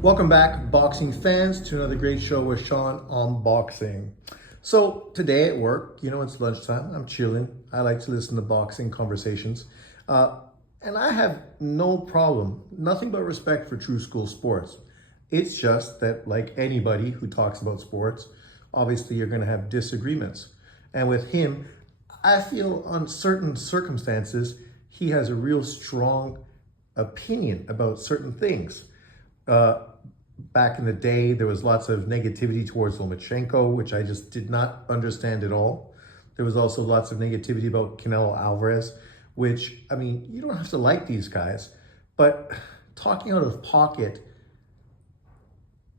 Welcome back, boxing fans, to another great show with Sean on boxing. So today at work, it's lunchtime. I'm chilling. I like to listen to boxing conversations. And I have no problem, nothing but respect for True School Sports. It's just that, like anybody who talks about sports, obviously you're going to have disagreements. And with him, I feel on certain circumstances, he has a real strong opinion about certain things. Back in the day, there was lots of negativity towards Lomachenko, which I just did not understand at all. There was also lots of negativity about Canelo Alvarez, which, you don't have to like these guys, but talking out of pocket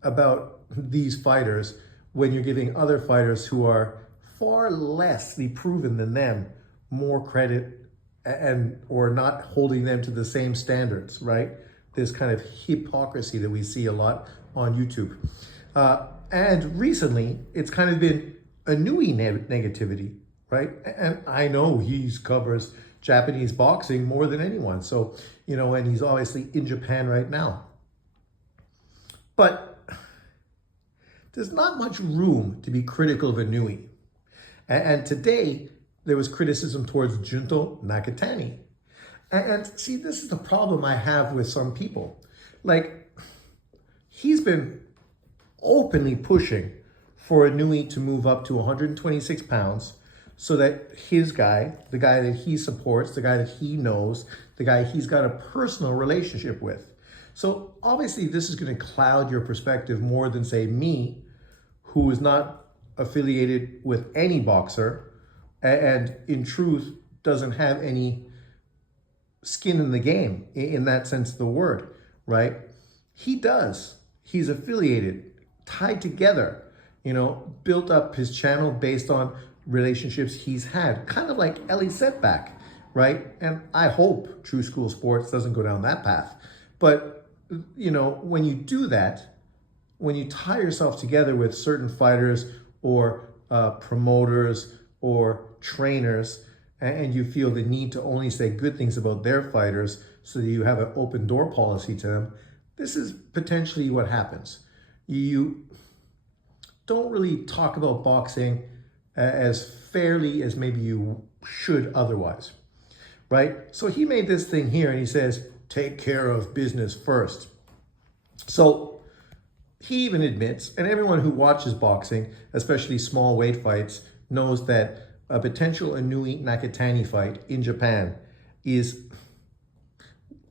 about these fighters when you're giving other fighters who are far lessly proven than them more credit or not holding them to the same standards, right? This kind of hypocrisy that we see a lot on YouTube. And recently, it's kind of been a newy negativity, right? And I know he covers Japanese boxing more than anyone. So, and he's obviously in Japan right now. But there's not much room to be critical of Inui. And today, there was criticism towards Junto Nakatani. And see, this is the problem I have with some people. Like, he's been openly pushing for Inui to move up to 126 pounds so that his guy, the guy that he supports, the guy that he knows, the guy he's got a personal relationship with. So obviously this is going to cloud your perspective more than, say, me, who is not affiliated with any boxer and in truth doesn't have any skin in the game in that sense of the word, right? He does. He's affiliated, tied together, built up his channel based on relationships he's had, kind of like Ellie Setback, right? And I hope True School Sports doesn't go down that path. But, when you do that, when you tie yourself together with certain fighters or promoters or trainers, and you feel the need to only say good things about their fighters so that you have an open door policy to them, this is potentially what happens. You don't really talk about boxing as fairly as maybe you should otherwise, right? So he made this thing here and he says, take care of business first. So he even admits, and everyone who watches boxing, especially small weight fights, knows that a potential Inui Nakatani fight in Japan is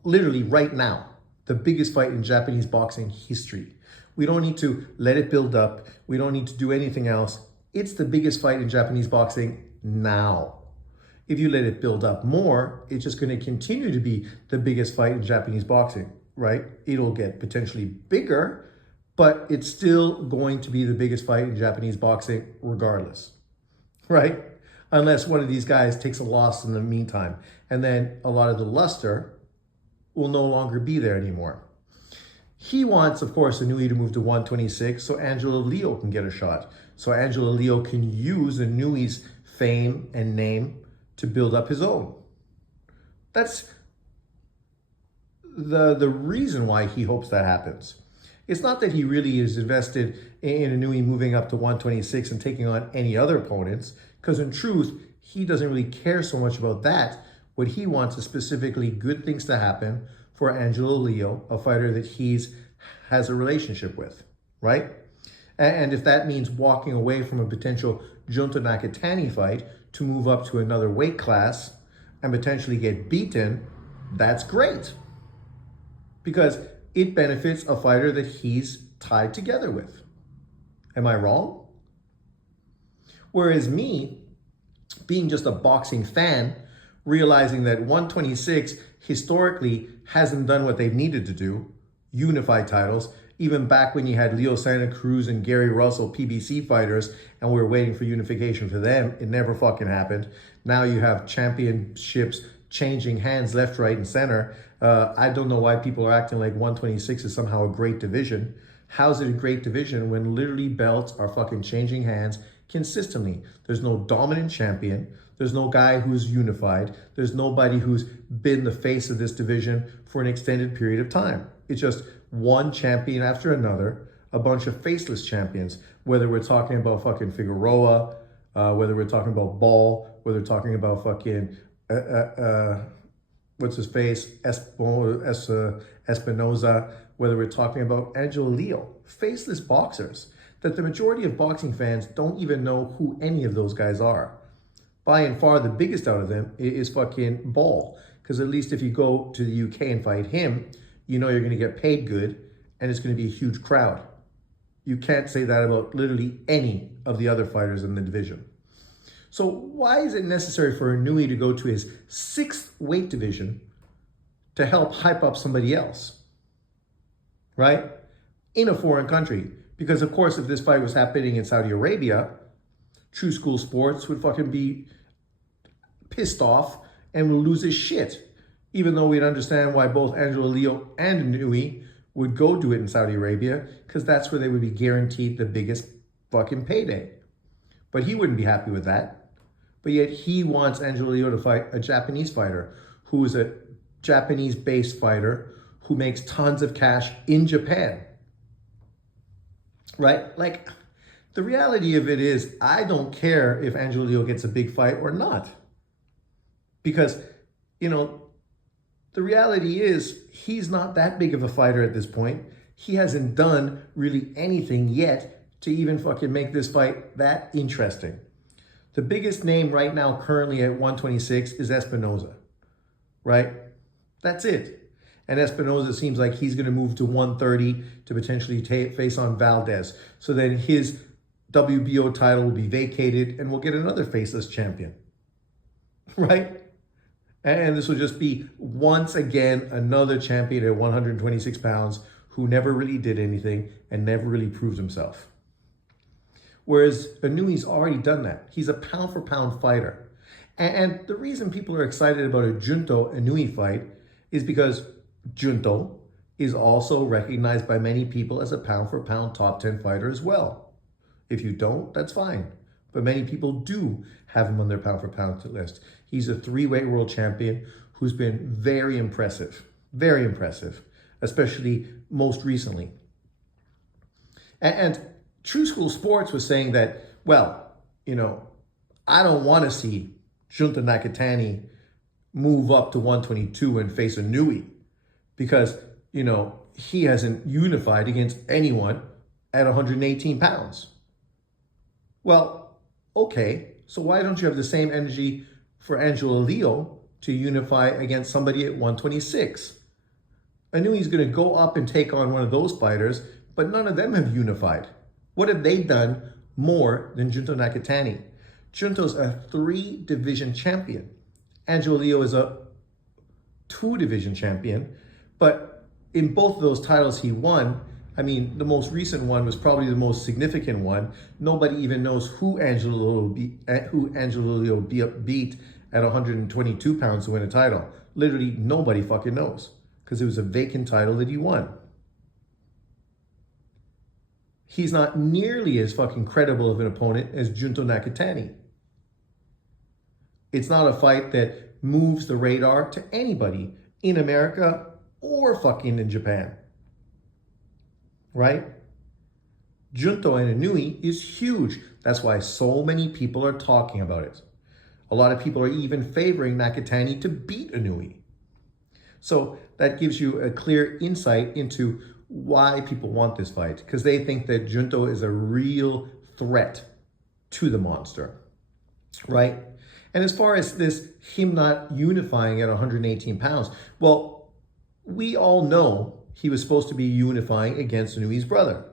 literally right now the biggest fight in Japanese boxing history. We don't need to let it build up. We don't need to do anything else. It's the biggest fight in Japanese boxing now. If you let it build up more, it's just going to continue to be the biggest fight in Japanese boxing, right? It'll get potentially bigger, but it's still going to be the biggest fight in Japanese boxing regardless, right? Unless one of these guys takes a loss in the meantime. And then a lot of the luster will no longer be there anymore. He wants, of course, Inui to move to 126 so Angelo Leo can get a shot. So Angelo Leo can use Inui's fame and name to build up his own. That's the reason why he hopes that happens. It's not that he really is invested in Inui moving up to 126 and taking on any other opponents, because in truth, he doesn't really care so much about that. What he wants is specifically good things to happen for Angelo Leo, a fighter that has a relationship with, right? And if that means walking away from a potential Junto Nakatani fight to move up to another weight class and potentially get beaten, that's great. Because it benefits a fighter that he's tied together with. Am I wrong? Whereas me, being just a boxing fan, realizing that 126 historically hasn't done what they've needed to do, unify titles, even back when you had Leo Santa Cruz and Gary Russell PBC fighters and we were waiting for unification for them, it never fucking happened. Now you have championships changing hands left, right, and center. I don't know why people are acting like 126 is somehow a great division. How's it a great division when literally belts are fucking changing hands consistently. There's no dominant champion. There's no guy who's unified. There's nobody who's been the face of this division for an extended period of time. It's just one champion after another, a bunch of faceless champions, whether we're talking about fucking Figueroa, whether we're talking about Ball, whether we're talking about fucking, what's his face, Espinoza, whether we're talking about Angelo Leo, faceless boxers that the majority of boxing fans don't even know who any of those guys are. By and far, the biggest out of them is fucking Ball, because at least if you go to the UK and fight him, you know you're going to get paid good, and it's going to be a huge crowd. You can't say that about literally any of the other fighters in the division. So why is it necessary for Inoue to go to his 6th weight division to help hype up somebody else, right? In a foreign country. Because of course, if this fight was happening in Saudi Arabia, True School Sports would fucking be pissed off and would lose his shit. Even though we'd understand why both Angelo Leo and Inoue would go do it in Saudi Arabia, because that's where they would be guaranteed the biggest fucking payday. But he wouldn't be happy with that. But yet he wants Angelo Leo to fight a Japanese fighter who is a Japanese-based fighter who makes tons of cash in Japan. Right? Like, the reality of it is, I don't care if Angelo Leo gets a big fight or not. Because, you know, the reality is, he's not that big of a fighter at this point. He hasn't done really anything yet to even fucking make this fight that interesting. The biggest name right now currently at 126 is Espinoza, right? That's it. And Espinoza seems like he's going to move to 130 to potentially face on Valdez. So then his WBO title will be vacated and we'll get another faceless champion, right? And this will just be, once again, another champion at 126 pounds who never really did anything and never really proved himself. Whereas Inoue's already done that. He's a pound-for-pound fighter. And the reason people are excited about a Junto Inoue fight is because Junto is also recognized by many people as a pound-for-pound top 10 fighter as well. If you don't, that's fine. But many people do have him on their pound-for-pound list. He's a 3-weight world champion who's been very impressive, especially most recently. And True School Sports was saying that, well, you know, I don't want to see Junta Nakatani move up to 122 and face Inoue because, you know, he hasn't unified against anyone at 118 pounds. Well, okay, so why don't you have the same energy for Angelo Leo to unify against somebody at 126? Inoue's going to go up and take on one of those fighters, but none of them have unified. What have they done more than Junto Nakatani? Junto's a 3-division champion. Angelo Leo is a 2-division champion, but in both of those titles he won, I mean, the most recent one was probably the most significant one. Nobody even knows who Angelo Leo beat at 122 pounds to win a title. Literally nobody fucking knows because it was a vacant title that he won. He's not nearly as fucking credible of an opponent as Junto Nakatani. It's not a fight that moves the radar to anybody in America or fucking in Japan. Right? Junto and Inoue is huge. That's why so many people are talking about it. A lot of people are even favoring Nakatani to beat Inoue. So that gives you a clear insight into why people want this fight, because they think that Junto is a real threat to the monster, right? And as far as him not unifying at 118 pounds, well, we all know he was supposed to be unifying against Inoue's brother.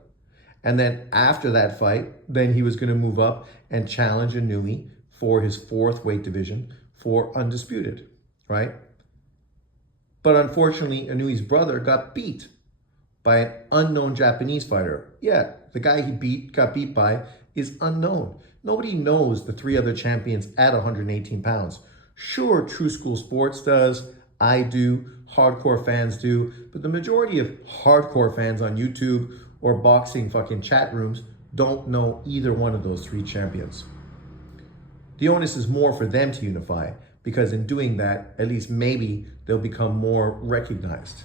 And then after that fight, then he was going to move up and challenge Inoue for his 4th weight division for undisputed, right? But unfortunately, Inoue's brother got beat by an unknown Japanese fighter. Yeah, the guy he got beat by is unknown. Nobody knows the 3 other champions at 118 pounds. Sure, True School Sports does, I do, hardcore fans do, but the majority of hardcore fans on YouTube or boxing fucking chat rooms don't know either one of those three champions. The onus is more for them to unify, because in doing that, at least maybe they'll become more recognized.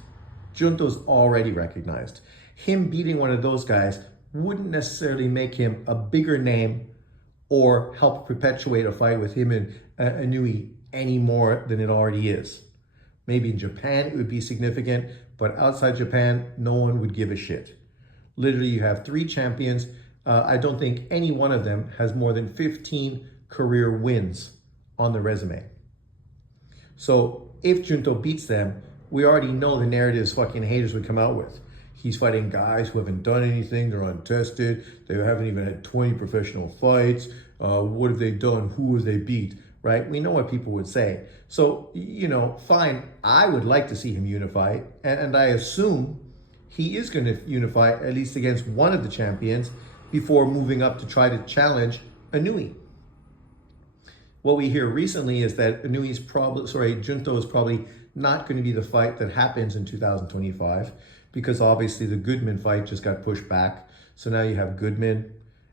Junto's already recognized. Him beating one of those guys wouldn't necessarily make him a bigger name or help perpetuate a fight with him and Inoue any more than it already is. Maybe in Japan it would be significant, but outside Japan, no one would give a shit. Literally, you have three champions. I don't think any one of them has more than 15 career wins on the resume. So if Junto beats them, we already know the narratives fucking haters would come out with. He's fighting guys who haven't done anything, they're untested, they haven't even had 20 professional fights. What have they done? Who have they beat? Right? We know what people would say. So, fine, I would like to see him unify, and I assume he is going to unify at least against one of the champions before moving up to try to challenge Inoue. What we hear recently is that Junto is probably not going to be the fight that happens in 2025, because obviously the Goodman fight just got pushed back. So now you have Goodman.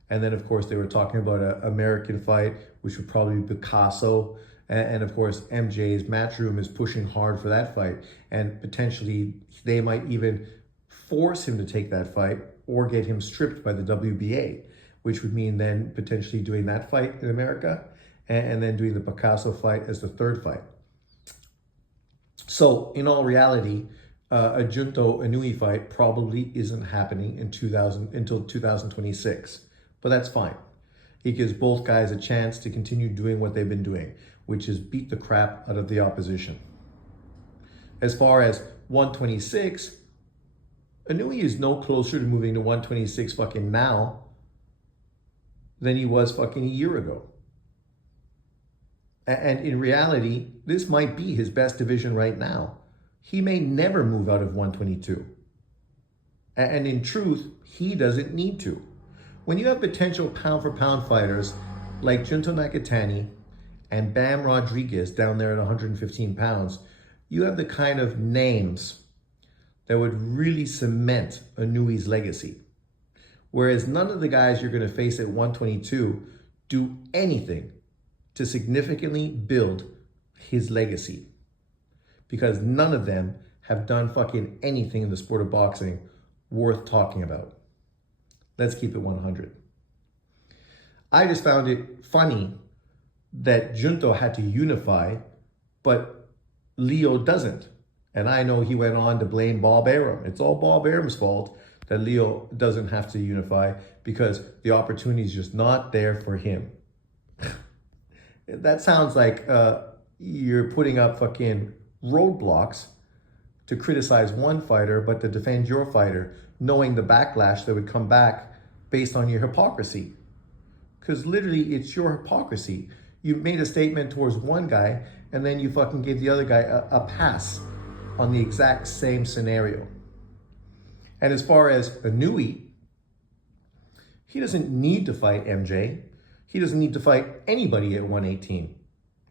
And then, of course, they were talking about an American fight, which would probably be Picasso. And of course, MJ's Matchroom is pushing hard for that fight. And potentially they might even force him to take that fight or get him stripped by the WBA, which would mean then potentially doing that fight in America and then doing the Picasso fight as the third fight. So in all reality, a Junto Inoue fight probably isn't happening until 2026, but that's fine. It gives both guys a chance to continue doing what they've been doing, which is beat the crap out of the opposition. As far as 126, Inoue is no closer to moving to 126 fucking now than he was fucking a year ago. And in reality, this might be his best division right now. He may never move out of 122. And in truth, he doesn't need to. When you have potential pound-for-pound fighters like Junto Nakatani and Bam Rodriguez down there at 115 pounds, you have the kind of names that would really cement Inoue's legacy. Whereas none of the guys you're going to face at 122 do anything to significantly build his legacy, because none of them have done fucking anything in the sport of boxing worth talking about. Let's keep it 100. I just found it funny that Junto had to unify, but Leo doesn't. And I know he went on to blame Bob Arum. It's all Bob Arum's fault that Leo doesn't have to unify because the opportunity is just not there for him. That sounds like you're putting up fucking roadblocks to criticize one fighter, but to defend your fighter, knowing the backlash that would come back based on your hypocrisy. Because literally, it's your hypocrisy. You made a statement towards one guy, and then you fucking gave the other guy a pass on the exact same scenario. And as far as Inoue, he doesn't need to fight MJ. He doesn't need to fight anybody at 118,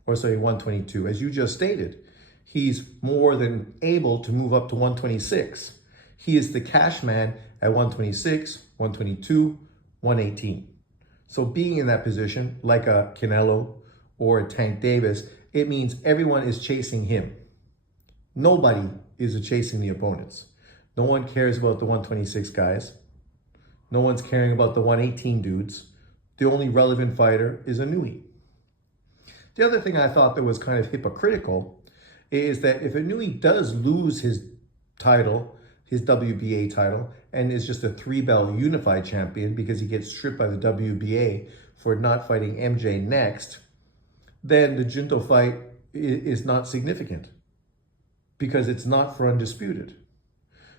or 122, as you just stated. He's more than able to move up to 126. He is the cash man at 126, 122, 118. So being in that position, like a Canelo or a Tank Davis, it means everyone is chasing him. Nobody is chasing the opponents. No one cares about the 126 guys. No one's caring about the 118 dudes. The only relevant fighter is Inoue. The other thing I thought that was kind of hypocritical is that if Inoue does lose his title, his WBA title, and is just a 3-belt unified champion because he gets stripped by the WBA for not fighting MJ next, then the Junto fight is not significant because it's not for undisputed.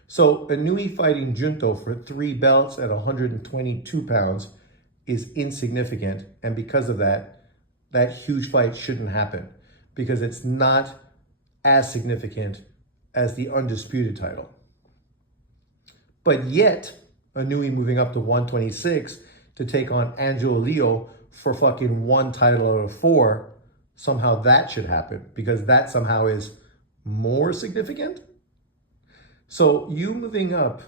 So Inoue fighting Junto for 3 belts at 122 pounds is insignificant, and because of that, that huge fight shouldn't happen because it's not as significant as the undisputed title. But yet, Inoue moving up to 126 to take on Angelo Leo for fucking 1 title out of 4, somehow that should happen because that somehow is more significant. So you moving up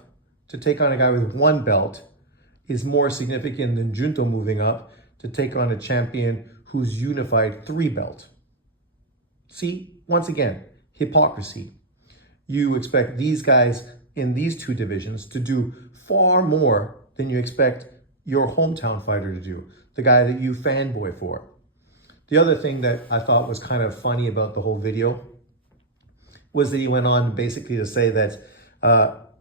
to take on a guy with 1 belt is more significant than Junto moving up to take on a champion who's unified 3-belt. See, once again, hypocrisy. You expect these guys in these 2 divisions to do far more than you expect your hometown fighter to do, the guy that you fanboy for. The other thing that I thought was kind of funny about the whole video was that he went on basically to say that,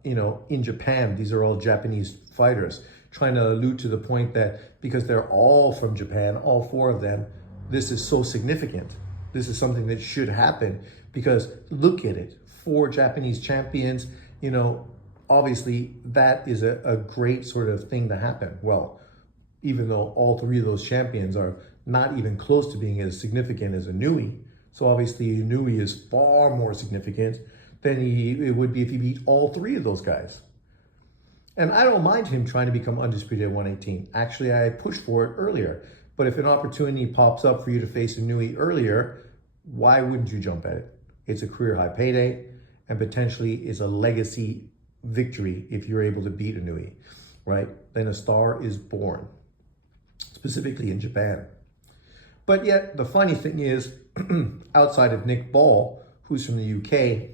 in Japan, these are all Japanese fighters, trying to allude to the point that because they're all from Japan, all 4 of them, this is so significant. This is something that should happen because look at it, 4 Japanese champions, obviously that is a great sort of thing to happen. Well, even though all 3 of those champions are not even close to being as significant as Inoue. So obviously Inoue is far more significant than it would be if he beat all 3 of those guys. And I don't mind him trying to become undisputed at 118. Actually, I pushed for it earlier. But if an opportunity pops up for you to face Inoue earlier, why wouldn't you jump at it? It's a career high payday and potentially is a legacy victory if you're able to beat Inoue, right? Then a star is born, specifically in Japan. But yet, the funny thing is, outside of Nick Ball, who's from the UK,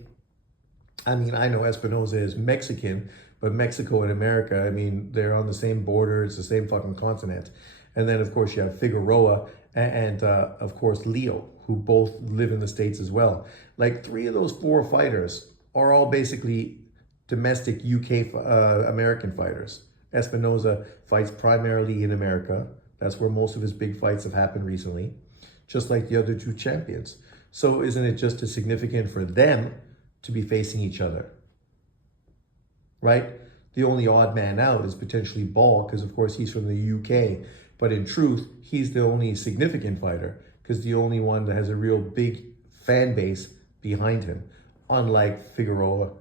I know Espinoza is Mexican, but Mexico and America, they're on the same border, it's the same fucking continent. And then, of course, you have Figueroa and of course, Leo, who both live in the States as well. Like 3 of those 4 fighters are all basically domestic UK American fighters. Espinoza fights primarily in America. That's where most of his big fights have happened recently, just like the other 2 champions. So isn't it just as significant for them to be facing each other, right? The only odd man out is potentially Ball, because of course he's from the UK. But in truth, he's the only significant fighter, because the only one that has a real big fan base behind him. Unlike Figueroa,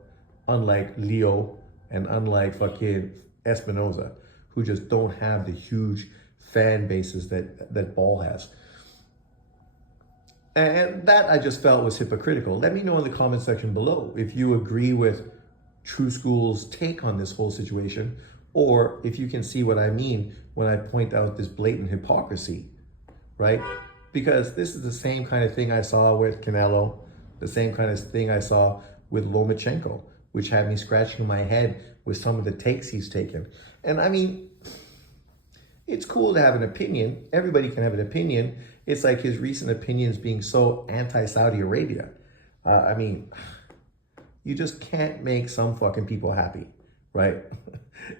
unlike Leo, and unlike fucking Espinoza, who just don't have the huge fan bases that Ball has. And that I just felt was hypocritical. Let me know in the comment section below if you agree with True School's take on this whole situation, or if you can see what I mean when I point out this blatant hypocrisy, right? Because this is the same kind of thing I saw with Canelo, the same kind of thing I saw with Lomachenko, which had me scratching my head with some of the takes he's taken. And it's cool to have an opinion. Everybody can have an opinion. It's like his recent opinions being so anti-Saudi Arabia. You just can't make some fucking people happy, right?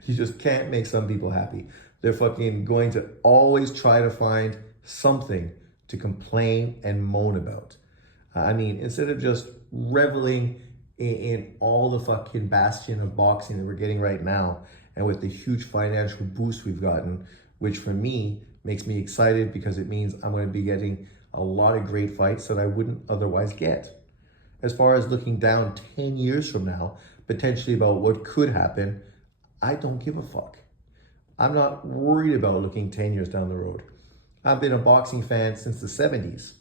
You just can't make some people happy. They're fucking going to always try to find something to complain and moan about. Instead of just reveling in all the fucking bastion of boxing that we're getting right now, and with the huge financial boost we've gotten, which for me makes me excited because it means I'm going to be getting a lot of great fights that I wouldn't otherwise get. As far as looking down 10 years from now, potentially about what could happen, I don't give a fuck. I'm not worried about looking 10 years down the road. I've been a boxing fan since the 70s.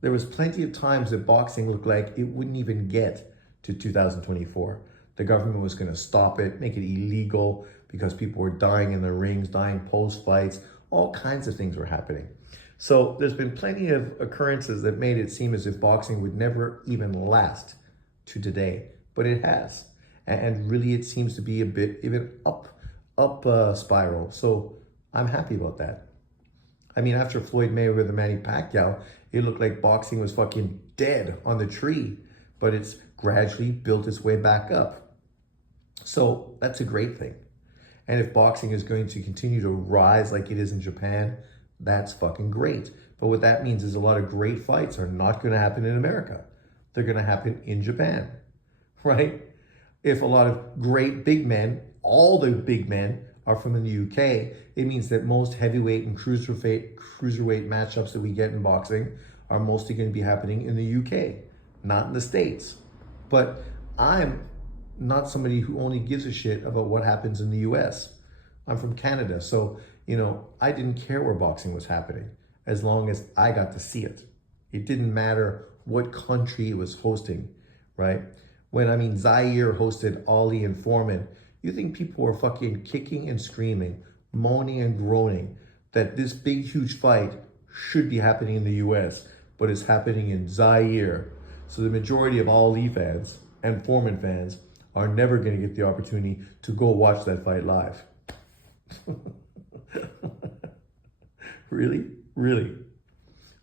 There was plenty of times that boxing looked like it wouldn't even get to 2024. The government was going to stop it, make it illegal because people were dying in the rings, dying post-fights. All kinds of things were happening. So there's been plenty of occurrences that made it seem as if boxing would never even last to today, but it has. And really it seems to be a bit even up spiral. So I'm happy about that. After Floyd Mayweather, Manny Pacquiao, it looked like boxing was fucking dead on the tree, but it's gradually built its way back up. So that's a great thing. And if boxing is going to continue to rise like it is in Japan, that's fucking great. But what that means is a lot of great fights are not going to happen in America. They're going to happen in Japan, right? If a lot of great big men, all the big men are from the UK, it means that most heavyweight and cruiserweight matchups that we get in boxing are mostly going to be happening in the UK, not in the States. But I'm not somebody who only gives a shit about what happens in the US. I'm from Canada, so, I didn't care where boxing was happening as long as I got to see it. It didn't matter what country it was hosting, right? When, Zaire hosted Ali and Foreman, you think people were fucking kicking and screaming moaning and groaning that this big, huge fight should be happening in the US, but it's happening in Zaire. So the majority of Ali fans and Foreman fans are never going to get the opportunity to go watch that fight live. Really? Really?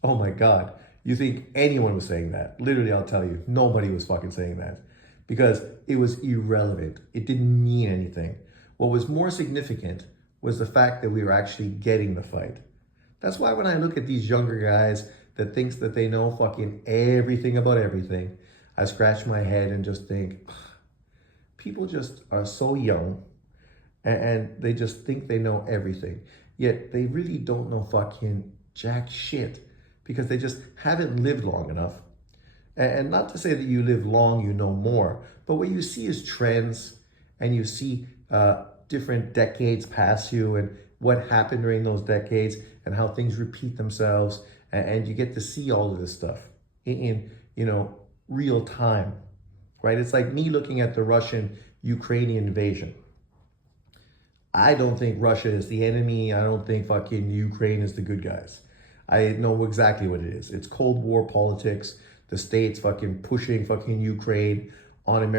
Oh my God. You think anyone was saying that? Literally, I'll tell you, nobody was fucking saying that because it was irrelevant. It didn't mean anything. What was more significant was the fact that we were actually getting the fight. That's why when I look at these younger guys that thinks that they know fucking everything about everything, I scratch my head and just think, people just are so young and they just think they know everything. Yet they really don't know fucking jack shit because they just haven't lived long enough. And not to say that you live long, you know more, but what you see is trends and you see different decades pass you and what happened during those decades and how things repeat themselves. And you get to see all of this stuff in real time, right? It's like me looking at the Russian-Ukrainian invasion. I don't think Russia is the enemy. I don't think fucking Ukraine is the good guys. I know exactly what it is. It's Cold War politics. The States fucking pushing fucking Ukraine on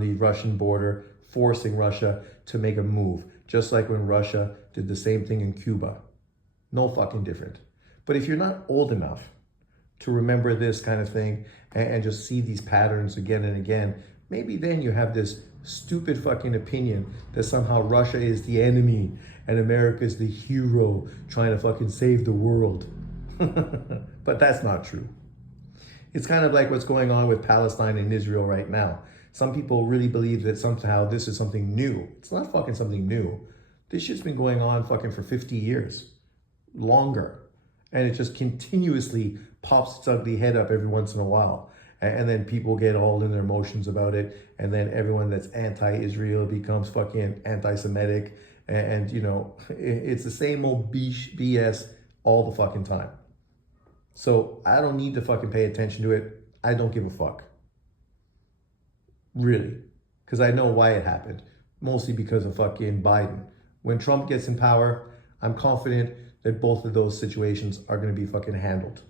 the Russian border, forcing Russia to make a move. Just like when Russia did the same thing in Cuba. No fucking different. But if you're not old enough to remember this kind of thing and just see these patterns again and again, maybe then you have this stupid fucking opinion that somehow Russia is the enemy and America is the hero trying to fucking save the world. But that's not true. It's kind of like what's going on with Palestine and Israel right now. Some people really believe that somehow this is something new. It's not fucking something new. This shit's been going on fucking for 50 years. Longer. And it just continuously pops its ugly head up every once in a while. And then people get all in their emotions about it. And then everyone that's anti-Israel becomes fucking anti-Semitic. And it's the same old BS all the fucking time. So I don't need to fucking pay attention to it. I don't give a fuck. Really. Because I know why it happened. Mostly because of fucking Biden. When Trump gets in power, I'm confident that both of those situations are going to be fucking handled.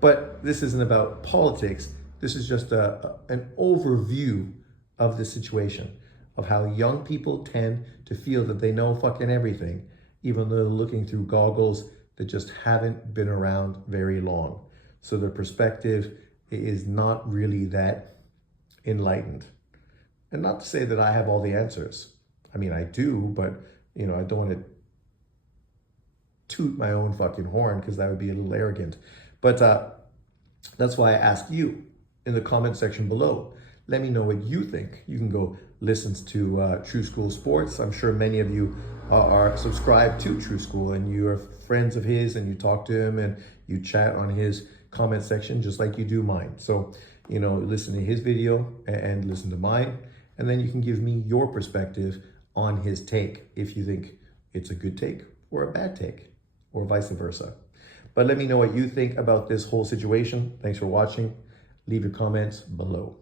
But this isn't about politics. This is just an overview of the situation, of how young people tend to feel that they know fucking everything, even though they're looking through goggles that just haven't been around very long. So their perspective is not really that enlightened. And not to say that I have all the answers. I mean, I do, but I don't want to toot my own fucking horn because that would be a little arrogant. But that's why I ask you in the comment section below. Let me know what you think. You can go listen to True School Sports. I'm sure many of you are subscribed to True School and you are friends of his and you talk to him and you chat on his comment section just like you do mine. So, listen to his video and listen to mine. And then you can give me your perspective on his take if you think it's a good take or a bad take or vice versa. But let me know what you think about this whole situation. Thanks for watching. Leave your comments below.